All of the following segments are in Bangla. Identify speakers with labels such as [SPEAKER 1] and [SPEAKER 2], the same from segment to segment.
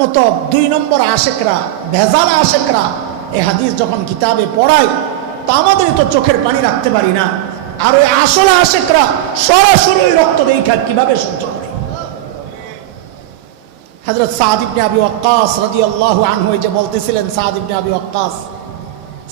[SPEAKER 1] মতো দুই নম্বর আশেকরা, ভেজাল আশেকরা, এই হাদিস যখন কিতাবে পড়ায়, তা আমাদের তো চোখের পানি রাখতে পারি না। আর ওই আসল আশেকরা সরাসরি রক্ত দেখা কীভাবে সহ্য করে? হজরত সাদ ইবনে আবি ওয়াক্কাস রাদিয়াল্লাহু আনহু এই যে বলতেছিলেন সাদ ইবনে আবি ওয়াক্কাস।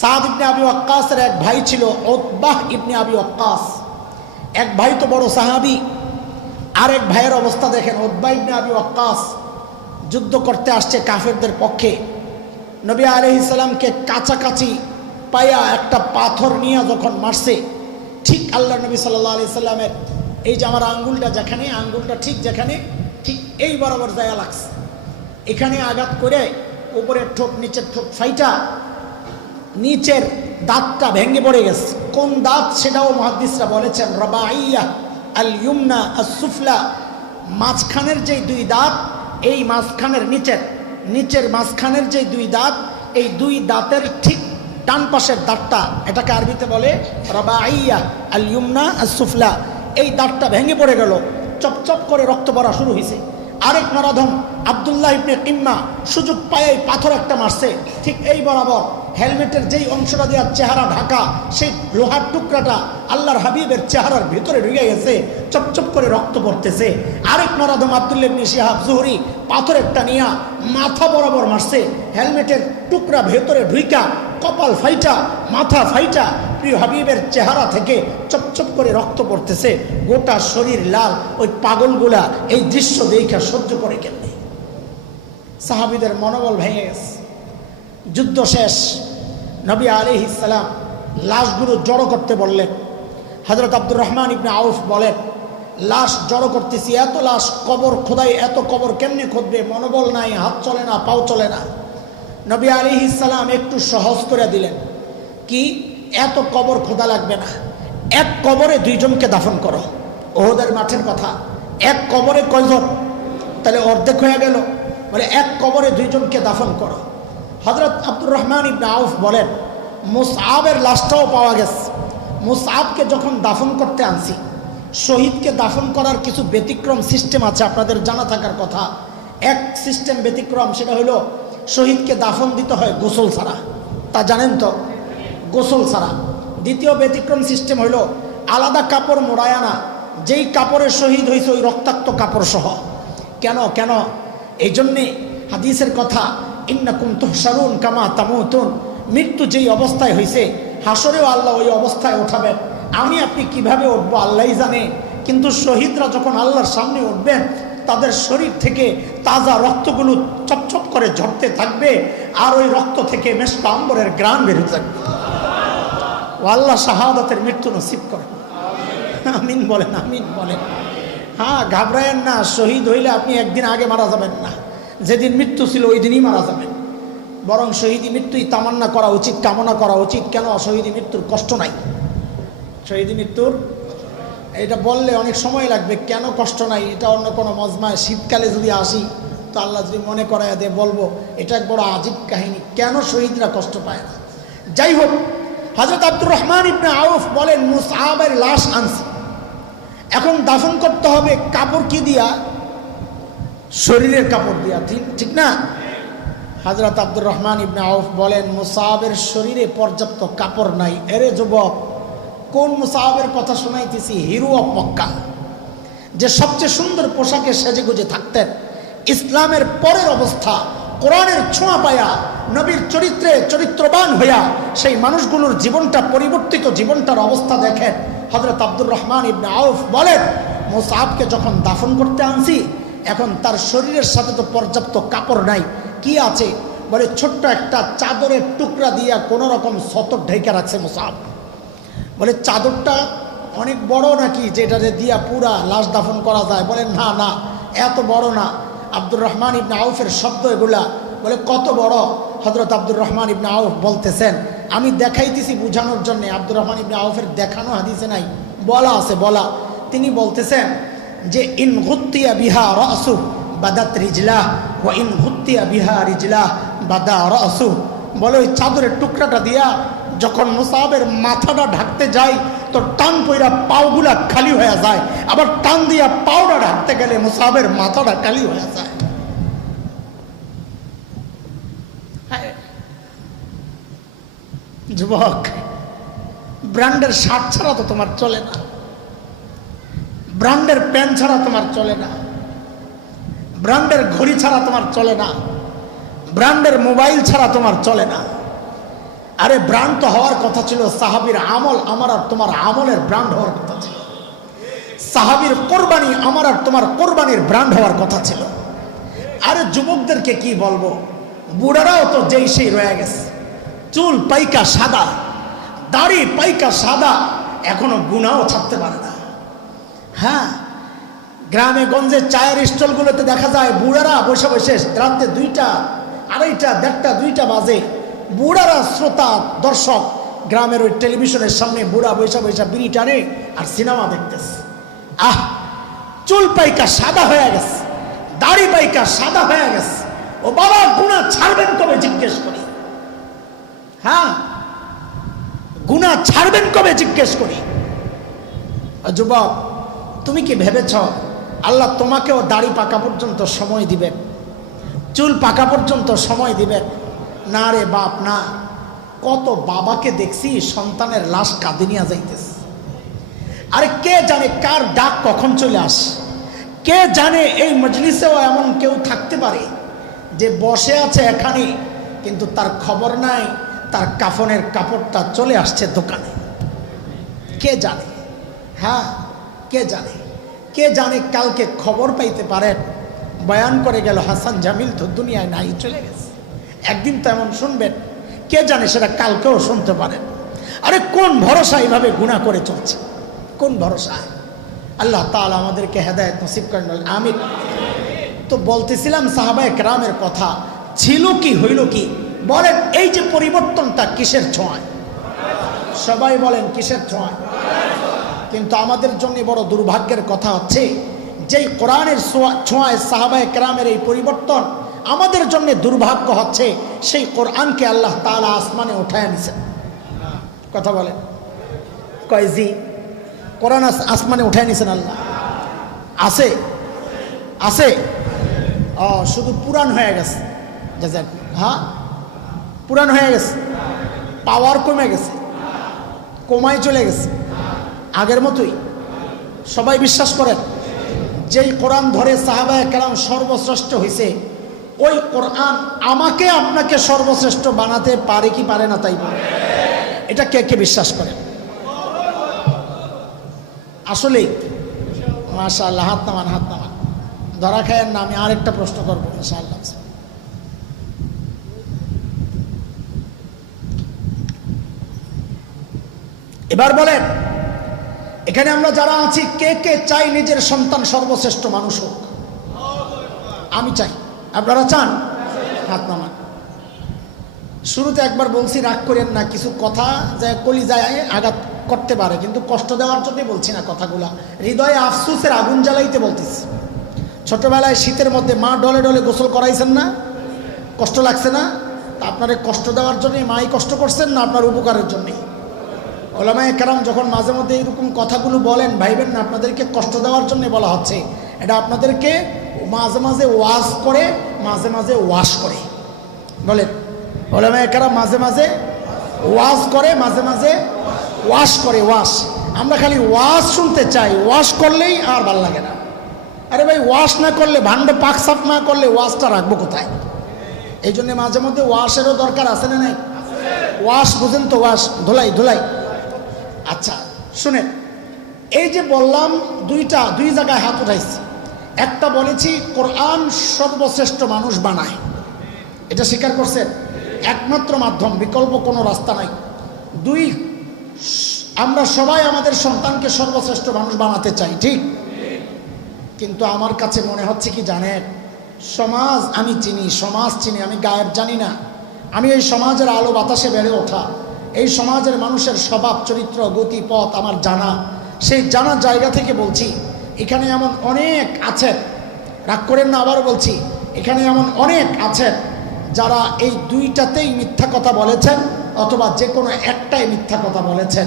[SPEAKER 1] সাদ ইবনে আবি ওয়াক্কাসের এক ভাই ছিল উতবাহ ইবনে আবি ওয়াক্কাস। এক ভাই তো বড় সাহাবী। আরেক ভাইয়ের অবস্থা দেখেন, উতবাহ ইবনে আবি ওয়াক্কাস যুদ্ধ করতে আসছে কাফেরদের পক্ষে। নবী আলহ ইসলামকে কাছাকাছি পাইয়া একটা পাথর নিয়ে যখন মারছে, ঠিক আল্লাহ নবী সাল্লাহ আলি সাল্লামের এই যে আমার আঙ্গুলটা যেখানে, আঙ্গুলটা ঠিক যেখানে, ঠিক এই বরাবর জায়গা লাগছে। এখানে আঘাত করে উপরের ঠোঁট, নিচের ঠোঁট ফাইটা নিচের দাঁতটা ভেঙে পড়ে গেছে। কোন দাঁত সেটাও মহাদিসরা বলেছেন, রবাইয়া আল ইউমনা আর সুফলা মাঝখানের যে দুই দাঁত এই মাঝখানের নিচের নিচের মাঝখানের যে দুই দাঁত, এই দুই দাঁতের ঠিক ডান পাশের দাঁতটা, এটাকে আরবিতে বলে রবা আইয়া আল ইউমনা সুফলা এই দাঁতটা ভেঙে পড়ে গেল চপচপ করে রক্ত পড়া শুরু হয়েছে আরেক নরাধম আবদুল্লাহ ইবনে কিম্মা সুযোগ পায়ে পাথর একটা মারছে, ঠিক এই বরাবর হেলমেটের যেই অংশটা দেওয়ার চেহারা ঢাকা, সেই লোহার টুকরাটা আল্লাহর হাবিবের চেহারার ভিতরে ঢুকে গেছে, চপচপ করে রক্ত পড়তেছে। আরেক নরাধম আবদুল্লাহ ইবনে শিহাব জুহরি পাথর একটা নিয়া মাথা বরাবর মারছে, হেলমেটের টুকরা ভেতরে ঢুইকা, কপাল ফাইটা, মাথা ফাইটা, প্রিয় হাবিবের চেহারা থেকে চপচপ করে রক্ত পড়তেছে। গোটা শরীর লাল, ওই পাগলগুলা এই দৃশ্য দেখা সহ্য করে কেমনি? সাহাবিদের মনোবল ভেঙে গেছে। যুদ্ধ শেষ। নবী আলি ইসালাম লাশগুলো জড়ো করতে বললেন। হজরত আব্দুর রহমান ইবনে আউফ বলেন, লাশ জড়ো করতেছি, এত লাশ কবর, খোদাই এত কবর কেমনে খুঁজবে মনোবল নাই, হাত চলে না, পাও চলে না। নবী আলি ইসালাম একটু সহজ করে দিলেন, কি? এত কবর খোদা লাগবে না। এক কবরে দুইজনকে দাফন করো। ওদের মাঠের কথা, এক কবরে কয়জন? তাহলে অর্ধেক হয়ে গেল। বলে, এক কবরে দুইজনকে দাফন করো। হজরত আব্দুর রহমান ইবনে আউফ বলেন মুসআবের লাশটাও পাওয়া গেছে। মুসআবকে যখন দাফন করতে আনছি, শহীদকে দাফন করার কিছু ব্যতিক্রম সিস্টেম আছে, আপনাদের জানা থাকার কথা। এক সিস্টেম ব্যতিক্রম সেটা হলো, শহীদকে দাফন দিতে হয় গোসল ছাড়া। তা জানেন তো? গোসল ছাড়া। দ্বিতীয় ব্যতিক্রম সিস্টেম হইল আলাদা কাপড় মোড়ায় আনা। যেই কাপড়ের শহীদ হয়েছে, ওই রক্তাক্ত কাপড় সহ কেন? কেন? এই জন্যে হাদিসের কথা ইন্নাকুম তুহসারুন কামা তামুতুন। মৃত্যু যেই অবস্থায় হয়েছে হাসরেও আল্লাহ ওই অবস্থায় ওঠাবেন। আমি, আপনি কীভাবে উঠবো আল্লাহই জানে। কিন্তু শহীদরা যখন আল্লাহর সামনে উঠবেন, তাদের শরীর থেকে তাজা রক্তগুলো চপচপ করে ঝরতে থাকবে আর ওই রক্ত থেকে মেশকা আম্বরের গ্রাম বেরোতে থাকবে। ও আল্লাহ শাহাদাতের মৃত্যু নসিব করেন। আমিন বলেন আমিন বলেন। হ্যাঁ ঘাবড়ায়েন না, শহীদ হইলে আপনি একদিন আগে মারা যাবেন না। যেদিন মৃত্যু ছিল ওই দিনই মারা যাবেন। বরং শহীদি মৃত্যুই তামান্না করা উচিত, কামনা করা উচিত। কেন? শহীদি মৃত্যুর কষ্ট নাই। শহীদি মৃত্যুর এটা বললে অনেক সময় লাগবে, কেন কষ্ট নাই? এটা অন্য কোনো মজমায় শীতকালে যদি আসি, তো আল্লাহ যদি মনে করায় দিয়ে, বলব, এটা এক বড় আজীব কাহিনী। কেন শহীদরা কষ্ট পায় না? যাই হোক হজরত আব্দুর রহমান ইবনে আউফ বলেন মুসাহাবের লাশ আনছি। এখন দাফন করতে হবে, কাপড় কি দিয়া শরীরের কাপড় দিয়া, ঠিক না? হজরত আব্দুর রহমান ইবনে আউফ বলেন মুসাহাবের শরীরে পর্যাপ্ত কাপড় নাই। এরে যুবক, কোন মুসাহাবের কথা শোনাইতেছি? হিরু অফ মক্কা। যে সবচেয়ে সুন্দর পোশাকে সেজে গুজে থাকতেন, ইসলামের পরের অবস্থা, কোরআনের ছোঁয়া পায়া, নবীর চরিত্রে চরিত্রবান হইয়া সেই মানুষগুলোর জীবনটা, পরিবর্তিত জীবনটার অবস্থা দেখেন। হজরত আব্দুর রহমান ইবনে আউফ বলেন মোসাহাবকে যখন দাফন করতে আনছি এখন তার শরীরের সাথে তো পর্যাপ্ত কাপড় নাই। কি আছে? বলে ছোট্ট একটা চাদরের টুকরা দিয়া কোনো রকম সতর ঢেকে রাখছে মোসাহাব বলে, চাদরটা অনেক বড় নাকি যেটাতে দিয়া পুরা লাশ দাফন করা যায়? বলে, না না, এত বড় না। আব্দুর রহমান ইবনে আউফের শব্দ এগুলা। বলে, কত বড়? হজরত আব্দুর রহমান ইবনে আউফ বলতেছেন, আমি দেখাইতেছি বুঝানোর জন্য। আব্দুর রহমান ইবনে আউফের দেখানো হাদিসে নাই, বলা আছে, বলা। তিনি বলতেছেন যে ইন গুত্তিয়া বিহা রসু বাদাত রিজলা ও ইন গুত্তিয়া বিহা রিজলা বাদা রসু। বলে ওই চাদরের টুকরাটা দিয়া যখন মুসাহাবের মাথাটা ঢাকতে যাই তো টান পইরা পাওগুলা খালি হয়ে যায়। আবার টান দিয়া পাওটা ঢাকতে গেলে মুসাহাবের মাথাটা খালি হয়ে যায়। যুবক, ব্র্যান্ডের শার্ট ছাড়া তো তোমার চলে না। ব্র্যান্ডের প্যান্ট ছাড়া তোমার চলে না। ব্র্যান্ডের ঘড়ি ছাড়া তোমার চলে না। ব্র্যান্ডের মোবাইল ছাড়া তোমার চলে না। আরে ব্র্যান্ড তো হওয়ার কথা ছিল, সাহাবির আমল আমার আর তোমার আমলের ব্র্যান্ড হওয়ার কথা ছিল। সাহাবির কোরবানি আমার আর তোমার কোরবানির ব্র্যান্ড হওয়ার কথা ছিল। আরে যুবকদেরকে কি বলব? বুড়ারাও তো যেই সেই রয়ে গেছে। চুল পাইকা সাদা, দাড়ি পাইকা সাদা, এখনও গুণাও ছাড়তে পারে না। হ্যাঁ গ্রামে গঞ্জে চায়ের স্টলগুলোতে দেখা যায় বুড়ারা বসে বসে রাত্রে দুইটা, আড়াইটা, দেড়টা, দুইটা বাজে। বুড়ারা শ্রোতা, দর্শক, গ্রামের ওই টেলিভিশনের সামনে বুড়া বৈশা বৈশা বিড়ি টানে আর সিনেমা দেখতেছে। আহ, চুল পাইকা সাদা হয়ে গেছে, দাড়ি পাইকা সাদা হয়ে গেছে। ও বাবা গুণা ছাড়বেন কবে জিজ্ঞেস করি? হ্যাঁ গুণা ছাড়বেন কবে জিজ্ঞেস করি? যুবক তুমি কি ভেবেছ আল্লাহ তোমাকেও দাড়ি পাকা পর্যন্ত সময় দিবেন চুল পাকা পর্যন্ত সময় দিবেন না রে বাপ, না। কত বাবাকে দেখছি সন্তানের লাশ কাঁদে নিয়ে যাইতেছে। আরে কে জানে কার ডাক কখন চলে আস? কে জানে এই মজলিসেও এমন কেউ থাকতে পারে যে বসে আছে এখানে, কিন্তু তার খবর নাই, তার কাফনের কাপড়টা চলে আসছে দোকানে। কে জানে? হ্যাঁ? কে জানে? কে জানে কালকে খবর পাইতে পারেন? বয়ান করে গেল হাসান জামিল তো দুনিয়ায় নাই, চলে গেছে। একদিন তো এমন শুনবেন, কে জানে সেটা কালকেও শুনতে পারেন? আরে কোন ভরসা এইভাবে গুণা করে চলছে? কোন ভরসায় আল্লাহ তাআলা আমাদেরকে হেদায়ত নসিব করেন আমিন। তো বলতেছিলাম সাহাবায়ে কেরামের কথা, ছিল কি, হইল কি? বলেন, এই যে পরিবর্তনটা কিসের ছোঁয়ায়? সবাই বলেন, কিসের ছোঁয়ায়? কিন্তু আমাদের জন্য বড় দুর্ভাগ্যের কথা হচ্ছে, যেই কোরআনের ছোঁয়া- ছোঁয়ায় সাহাবায়ে কেরামের এই পরিবর্তন আমাদের জন্য দুর্ভাগ্য হচ্ছে, সেই কোরআনকে আল্লাহ তাআলা আসমানে উঠায় নিছেন। কথা বলেন। কয় জি? কোরআন আসমানে উঠায় নিছেন আল্লাহ। আছে? আছে? ও, শুধু পুরান হয়ে গেছে। হ্যাঁ? পুরান হয়ে গেছে। পাওয়ার কমে গেছে। কমায় চলে গেছে। আগের মতোই। সবাই বিশ্বাস করেন, যেই কোরআন ধরে সাহাবায় কেরাম সর্বশ্রেষ্ঠ হয়েছে ওই কোরআন আমাকে আপনাকে সর্বশ্রেষ্ঠ বানাতে পারে কি পারে না তাই এটা কে কে বিশ্বাস করেন আসলেই মাশা আল্লাহ হাত নামান হাত নামান। ধরা খায়ের না, আমি আরেকটা প্রশ্ন করব, ইনশাআল্লাহ। এবার বলেন এখানে আমরা যারা আছি, কে কে চাই নিজের সন্তান সর্বশ্রেষ্ঠ মানুষ হোক? আমি চাই। আপনারা চান? হাত নামান। শুরুতে একবার বলছি, রাগ করেন না, কিছু কথা যে কলি যায় আঘাত করতে পারে, কিন্তু কষ্ট দেওয়ার জন্যই বলছি না কথাগুলা। হৃদয়ে আফসুসের আগুন জ্বালাইতে বলতেছি। ছোটবেলায় শীতের মধ্যে মা ডলে ডলে গোসল করাইছেন না? কষ্ট লাগছে না? তা আপনারে কষ্ট দেওয়ার জন্যই মাই কষ্ট করছেন না আপনার উপকারের জন্যই? ওলামায় কেরাম যখন মাঝে মধ্যে এরকম কথাগুলো বলেন, ভাইবেন না, আপনাদেরকে কষ্ট দেওয়ার জন্য বলা হচ্ছে। এটা আপনাদেরকে মাঝে মাঝে ওয়াশ করে, মাঝে মাঝে ওয়াশ করে। বলেন, ওলামায় কেরাম মাঝে মাঝে ওয়াশ করে, মাঝে মাঝে ওয়াশ করে, ওয়াশ। আমরা খালি ওয়াশ শুনতে চাই, ওয়াশ করলেই আর ভালো লাগে না। আরে ভাই, ওয়াশ না করলে, ভাণ্ড পাক সাফ না করলে ওয়াশটা রাখব কোথায়? এই জন্য মাঝে মধ্যে ওয়াশেরও দরকার আছে না নাই? ওয়াশ, বুঝেন তো, ওয়াশ, ধুলাই ধুলাই। আচ্ছা শুনেন, এই যে বললাম দুইটা, দুই জায়গায় হাত উঠাইছি। একটা বলেছি, কোরআন সর্বশ্রেষ্ঠ মানুষ বানায়। এটা স্বীকার করছেন? একমাত্র মাধ্যম, বিকল্প কোনো রাস্তা নাই। দুই, আমরা সবাই আমাদের সন্তানকে সর্বশ্রেষ্ঠ মানুষ বানাতে চাই, ঠিক? কিন্তু আমার কাছে মনে হচ্ছে কি জানেন, সমাজ আমি চিনি, সমাজ চিনি, আমি গায়েব জানি না। আমি এই সমাজের আলো বাতাসে বেড়ে ওঠা। এই সমাজের মানুষের স্বভাব, চরিত্র, গতি, পথ আমার জানা। সেই জানা জায়গা থেকে বলছি, এখানে এমন অনেক আছেন। রাগ করেন না আবার বলছি, এখানে এমন অনেক আছেন যারা এই দুইটাতেই মিথ্যা কথা বলেছেন অথবা যে কোনো একটাই মিথ্যা কথা বলেছেন।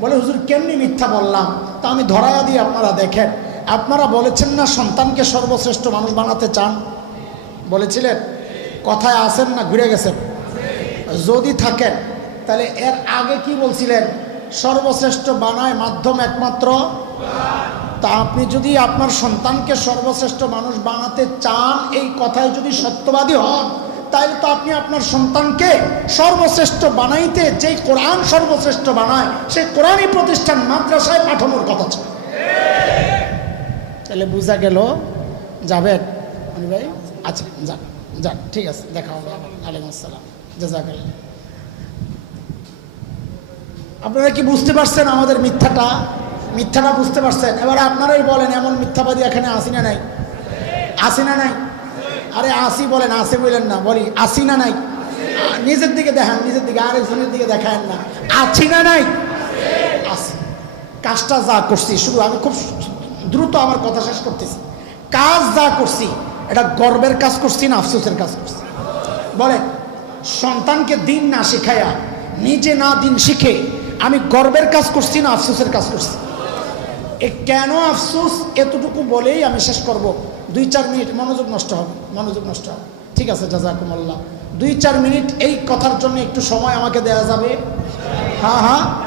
[SPEAKER 1] বলে, হুজুর, কেমনি মিথ্যা বললাম? তা আমি ধরায়া দিয়ে আপনারা দেখেন। আপনারা বলেছেন না সন্তানকে সর্বশ্রেষ্ঠ মানুষ বানাতে চান? বলেছিলেন, কথায় আসেন না, ঘুরে গেছেন। যদি থাকেন তাহলে এর আগে কি বলছিলেন? সর্বশ্রেষ্ঠ বানায় মাধ্যম একমাত্র? তা আপনি যদি আপনার সন্তানকে সর্বশ্রেষ্ঠ মানুষ বানাতে চান, এই কথায় যদি সত্যবাদী হন, তাহলে তো আপনি আপনার সন্তানকে সর্বশ্রেষ্ঠ বানাইতে যে কোরআন সর্বশ্রেষ্ঠ বানায় সেই কোরআনই প্রতিষ্ঠান মাদ্রাসায় পাঠানোর কথা ছিল। তাহলে বোঝা গেল? যাবেন? ভাই আচ্ছা যান যান, ঠিক আছে, দেখা হবে আলাইকুম আসসালাম। জাজাকাল্লাহ। আপনারা কি বুঝতে পারছেন আমাদের মিথ্যাটা? মিথ্যাটা বুঝতে পারছেন? এবার আপনারাই বলেন, এমন মিথ্যাবাদী এখানে আসি না নাই? আসি না নাই? আরে আসি বলেন আসি বলেন না, বলি, আসি না নাই? নিজের দিকে দেখান, নিজের দিকে, আরেকজনের দিকে দেখান না। আছি না নাই? আসি। কাজটা যা করছি, শুধু আমি খুব দ্রুত আমার কথা শেষ করতেছি। কাজ যা করছি, এটা গর্বের কাজ করছি না আফসোসের কাজ করছি? বলে সন্তানকে দিন না শেখায়া নিজে না দিন শিখে আমি গর্বের কাজ করছি না, আফসোসের কাজ করছি। এ কেন আফসোস? এতটুকু বলেই আমি শেষ করব। দুই চার মিনিট, মনোযোগ নষ্ট হবে, মনোযোগ নষ্ট হবে। ঠিক আছে, জাজাকুমাল্লাহ। দুই চার মিনিট এই কথার জন্য একটু সময় আমাকে দেওয়া যাবে? হ্যাঁ হ্যাঁ।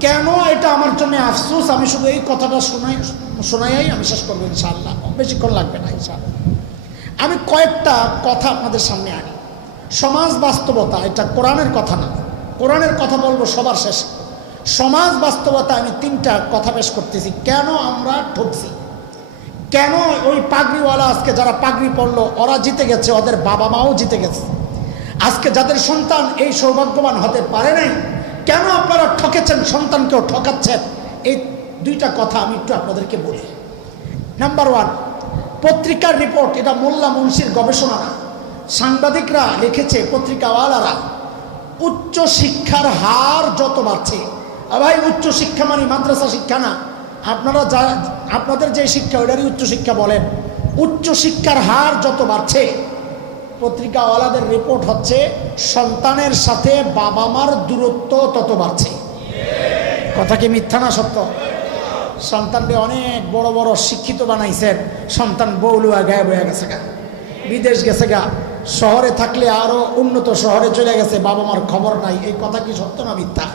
[SPEAKER 1] কেন এটা আমার জন্য আফসোস? আমি শুধু এই কথাটা শোনাই শোনাই আমি শেষ করব ইনশাআল্লাহ। বেশিক্ষণ লাগবে না ইনশাআল্লাহ। আমি কয়েকটা কথা আপনাদের সামনে আনি। সমাজ বাস্তবতা এটা কোরআনের কথা না। কোরআনের কথা বলব সবার শেষে। সমাজ বাস্তবতা আমি তিনটা কথা পেশ করতেছি। কেন আমরা ঠকছি? কেন ওই পাগড়িওয়ালা আজকে যারা পাগড়ি পড়ল ওরা জিতে গেছে, ওদের বাবা মাও জিতে গেছে? আজকে যাদের সন্তান এই সৌভাগ্যবান হতে পারে নাই, কেন আপনারা ঠকেছেন, সন্তানকেও ঠকাচ্ছেন? এই দুইটা কথা আমি একটু আপনাদেরকে বলি। নাম্বার ওয়ান পত্রিকার রিপোর্ট এটা মোল্লা মুন্সির গবেষণা সাংবাদিকরা লিখেছে, পত্রিকাওয়ালারা উচ্চ শিক্ষার হার যত বাড়ছে। ভাই উচ্চ শিক্ষা মানে মাদ্রাসা শিক্ষা না। আপনারা যা, আপনাদের যে শিক্ষা, ওইটারই উচ্চ শিক্ষা বলেন। উচ্চ শিক্ষার হার যত বাড়ছে, পত্রিকাওয়ালাদের রিপোর্ট হচ্ছে, সন্তানের সাথে বাবা মার দূরত্ব তত বাড়ছে। কথা কি মিথ্যা না সত্য? সন্তানকে অনেক বড় বড় শিক্ষিত বানাইছেন। সন্তান বৌলুয়া গায়েব হয়ে গেছে গা। বিদেশ গেছে গা। শহরে থাকলে আরও উন্নত শহরে চলে গেছে বাবা মার খবর নাই। এই কথা কি সত্য না মিথ্যা?